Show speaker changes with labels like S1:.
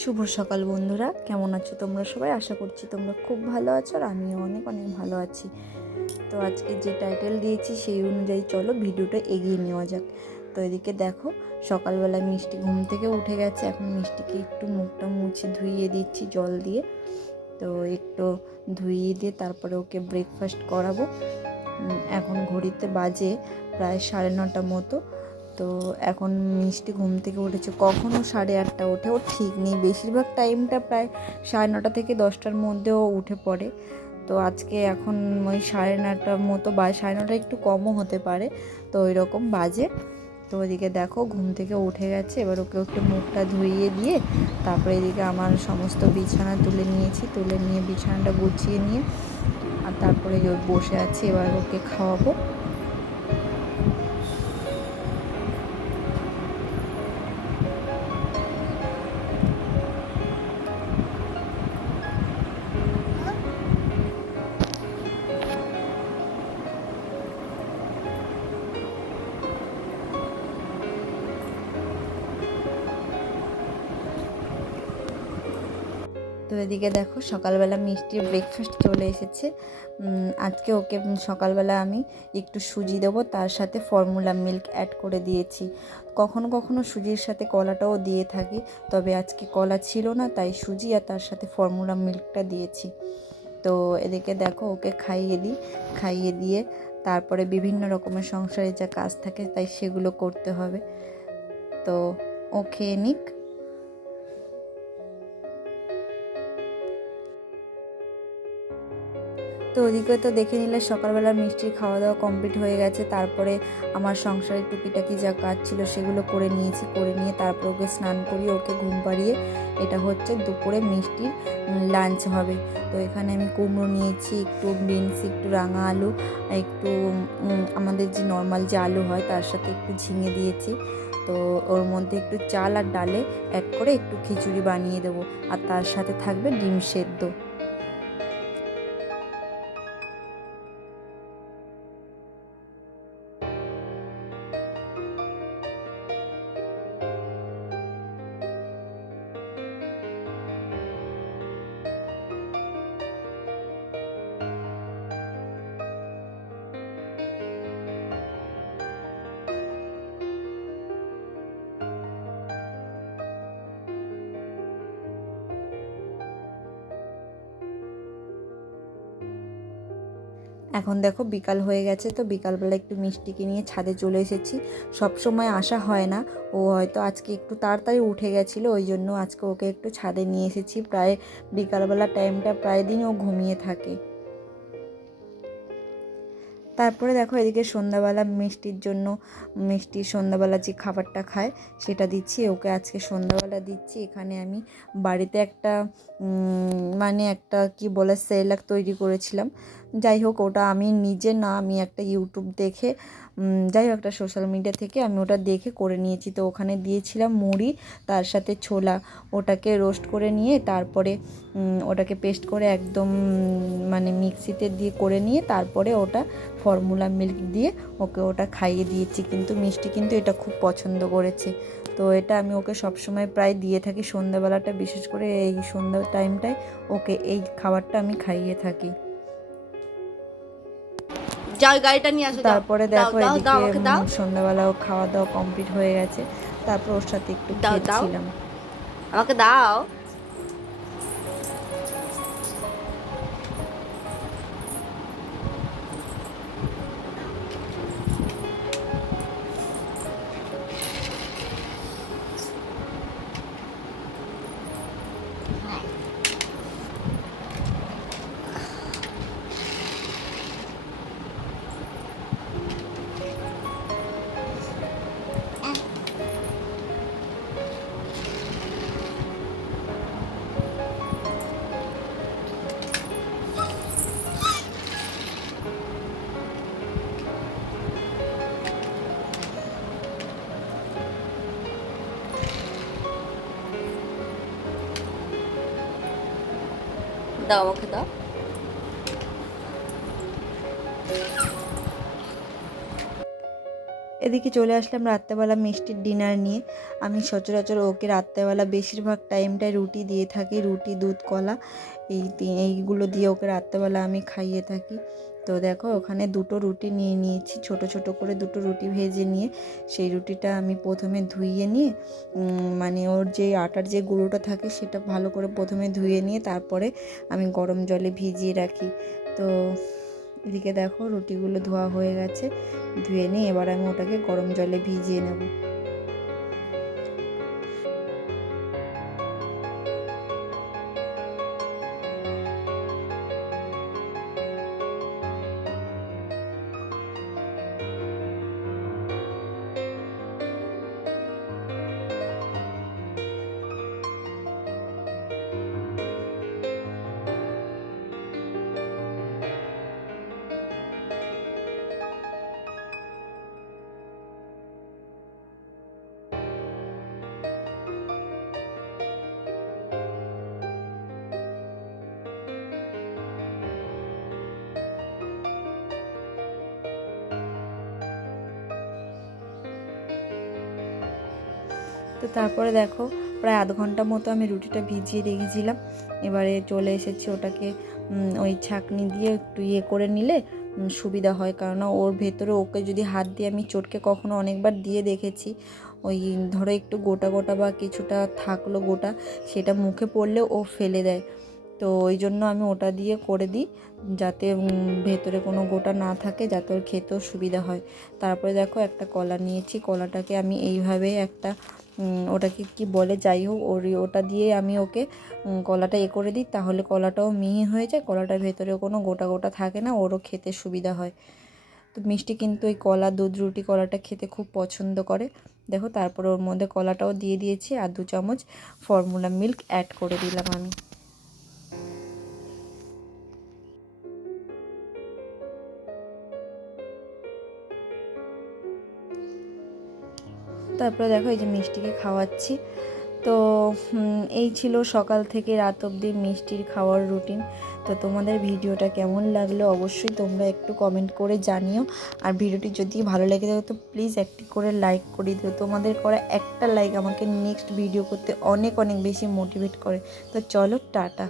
S1: শুভ সকাল বন্ধুরা। কেমন আছো তোমরা সবাই? আশা করছি তোমরা খুব ভালো আছো আর আমিও অনেক অনেক ভালো আছি। তো আজকে যে টাইটেল দিয়েছি সেই অনুযায়ী চলো ভিডিওটা এগিয়ে নেওয়া যাক। তো এদিকে দেখো সকালবেলা মিষ্টি ঘুম থেকে উঠে গেছে। এখন মিষ্টিকে একটু মুখটা মুছে ধুইয়ে দিচ্ছি জল দিয়ে। তো একটু ধুইয়ে দিয়ে তারপরে ওকে ব্রেকফাস্ট করাবো। এখন ঘড়িতে বাজে প্রায় সাড়ে নটা মতো। তো এখন মিষ্টি ঘুম থেকে উঠেছে। কখনও সাড়ে আটটা ওঠে। ও ঠিক নেই। বেশিরভাগ টাইমটা প্রায় সাড়ে নটা থেকে দশটার মধ্যেও উঠে পড়ে। তো আজকে এখন ওই সাড়ে নটার মতো বা সাড়ে নটা একটু কমও হতে পারে। তো ওই রকম বাজে। তো ওইদিকে দেখো ঘুম থেকে উঠে গেছে। এবার ওকে একটু মুখটা ধুইয়ে দিয়ে তারপরে এদিকে আমার সমস্ত বিছানা তুলে নিয়েছি। তুলে নিয়ে বিছানাটা গুছিয়ে নিয়ে আর তারপরে বসে আছি। এবার ওকে খাওয়াবো। তো এদিকে দেখো সকালবেলা মিষ্টির ব্রেকফাস্ট চলে এসেছে। আজকে ওকে সকালবেলা আমি একটু সুজি দেবো, তার সাথে ফর্মুলা মিল্ক অ্যাড করে দিয়েছি। কখনো কখনো সুজির সাথে কলাটাও দিয়ে থাকি, তবে আজকে কলা ছিল না, তাই সুজি আর তার সাথে ফর্মুলা মিল্কটা দিয়েছি। তো এদিকে দেখো ওকে খাইয়ে দিই, খাইয়ে দিয়ে তারপরে বিভিন্ন রকমের সংসারে যা কাজ থাকে, তাই সেগুলো করতে হবে। তো ও খেয়ে নিক। তো ওদিকে তো দেখে নিলে সকালবেলা মিষ্টির খাওয়া দাওয়া কমপ্লিট হয়ে গেছে। তারপরে আমার সংসারের টুকিটাকি যা কাজ ছিল সেগুলো করে নিয়েছি, করে নিয়ে তারপর ওকে স্নান করিয়ে ওকে ঘুম পাড়িয়ে এটা হচ্ছে দুপুরে মিষ্টির লাঞ্চ হবে। তো এখানে আমি কুমড়ো নিয়েছি, একটু বিনস, একটু রাঙা আলু, একটু আমাদের যে নর্মাল যে আলু হয় তার সাথে একটু ঝিঙে দিয়েছি। তো ওর মধ্যে একটু চাল আর ডালে অ্যাড করে একটু খিচুড়ি বানিয়ে দেবো। আর তার সাথে থাকবে ডিম সেদ্ধ। এখন দেখো বিকাল হয়ে গেছে, তো বিকালবেলা একটু মিষ্টিকে নিয়ে ছাদে চলে এসেছি। সব সময় আসা হয় না। ও হয়তো আজকে একটু তাড়াতাড়ি উঠে গেছিল, ওই জন্য আজকে ওকে একটু ছাদে নিয়ে এসেছি। প্রায় বিকালবেলা টাইমটা প্রায় দিন ও ঘুমিয়ে থাকে। তারপরে দেখো এদিকে সন্ধ্যাবেলা মিষ্টির জন্য, মিষ্টি সন্ধ্যাবেলা যে খাবারটা খায় সেটা দিচ্ছি, ওকে আজকে সন্ধ্যাবেলা দিচ্ছি। এখানে আমি বাড়িতে একটা মানে একটা কি বলে, সেলাক তৈরি করেছিলাম। যাই হোক, ওটা আমি নিজে না, আমি একটা ইউটিউব দেখে যাই হোক একটা সোশ্যাল মিডিয়া থেকে আমি ওটা দেখে করে নিয়েছি। তো ওখানে দিয়েছিলাম মুড়ি, তার সাথে ছোলা। ওটাকে রোস্ট করে নিয়ে তারপরে ওটাকে পেস্ট করে একদম মানে মিক্সিতে দিয়ে করে নিয়ে তারপরে ওটা ফর্মুলা মিল্ক দিয়ে ওকে ওটা খাইয়ে দিয়েছি। কিন্তু মিষ্টি কিন্তু এটা খুব পছন্দ করেছে। তো এটা আমি ওকে সবসময় প্রায় দিয়ে থাকি। সন্ধ্যাবেলাটা বিশেষ করে এই সন্ধ্যা টাইমটায় ওকে এই খাবারটা আমি খাইয়ে থাকি।
S2: যাও গাড়িটা নিয়ে আসো
S1: তারপরে দেখো
S2: দাও, দাও,
S1: এদিকে সন্ধ্যাবেলাও খাওয়া দাওয়া কমপ্লিট হয়ে গেছে। তারপর ওর সাথে একটু। খেয়েছিলাম
S2: আমাকে দাও। দাও, আমাকে দাও।
S1: এদিকে চলে আসলাম রাত্রেবেলা মিষ্টির ডিনার নিয়ে। আমি সচরাচর ওকে রাত্রেবেলা বেশিরভাগ টাইমটায় রুটি দিয়ে থাকি, রুটি, দুধ, কলা। এই এইগুলো দিয়ে ওকে রাত্রেবেলা আমি খাইয়ে থাকি। তো দেখো ওখানে দুটো রুটি নিয়ে নিয়েছি, ছোট ছোট করে দুটো রুটি ভেজে নিয়ে। সেই রুটিটা আমি প্রথমে ধুইয়ে নিয়ে মানে ওর যে আটার যে গুঁড়োটা থাকে সেটা ভালো করে প্রথমে ধুয়ে নিয়ে তারপরে আমি গরম জলে ভিজিয়ে রাখি। তো এদিকে দেখো রুটিগুলো ধোয়া হয়ে গেছে, ধুয়ে নিয়ে এবার আমি ওটাকে গরম জলে ভিজিয়ে নেব। তো তারপরে দেখো, প্রায় আধ ঘণ্টা মতো আমি রুটিটা ভিজিয়ে রেখেছিলাম। এবারে চলে এসেছি ওটাকে ওই ছাঁকনি দিয়ে একটু ইয়ে করে নিলে সুবিধা হয়। কারণ ওর ভেতরে ওকে যদি হাত দিয়ে আমি চটকে কখনো অনেকবার দিয়ে দেখেছি, ওই ধরো একটু গোটা গোটা বা কিছুটা থাকল গোটা, সেটা মুখে পড়লে ও ফেলে দেয়। তো ওই জন্য আমি ওটা দিয়ে করে দিই যাতে ভেতরে কোনো গোটা না থাকে যাতে ওর খেতেও সুবিধা হয়। তারপরে দেখো একটা কলা নিয়েছি, কলাটাকে আমি এইভাবে একটা ওটাকে কি বলে যাই হোক, ওর ওটা দিয়ে আমি ওকে কলাটা এ করে দিই তাহলে কলাটাও মিহি হয়ে যায়, কলাটার ভেতরে কোনো গোটা গোটা থাকে না, ওরও খেতে সুবিধা হয়। তো মিষ্টি কিন্তু ওই কলা, দুধ, রুটি কলাটা খেতে খুব পছন্দ করে। দেখো তারপরে ওর মধ্যে কলাটাও দিয়ে দিয়েছি আর দু চামচ ফর্মুলা মিল্ক অ্যাড করে দিলাম আমি। তারপরে দেখো এই যে মিষ্টিকে খাওয়াচ্ছি। তো এই ছিল সকাল থেকে রাত অবধি মিষ্টির খাওয়ার রুটিন। তো তোমাদের ভিডিওটা কেমন লাগল অবশ্যই তোমরা একটু কমেন্ট করে জানিও। আর ভিডিওটি যদি ভালো লেগে থাকে তো প্লিজ একটি করে লাইক করে দিও। তোমাদের করা একটা লাইক আমাকে নেক্সট ভিডিও করতে অনেক অনেক বেশি মোটিভেট করে। তো চলো, টাটা।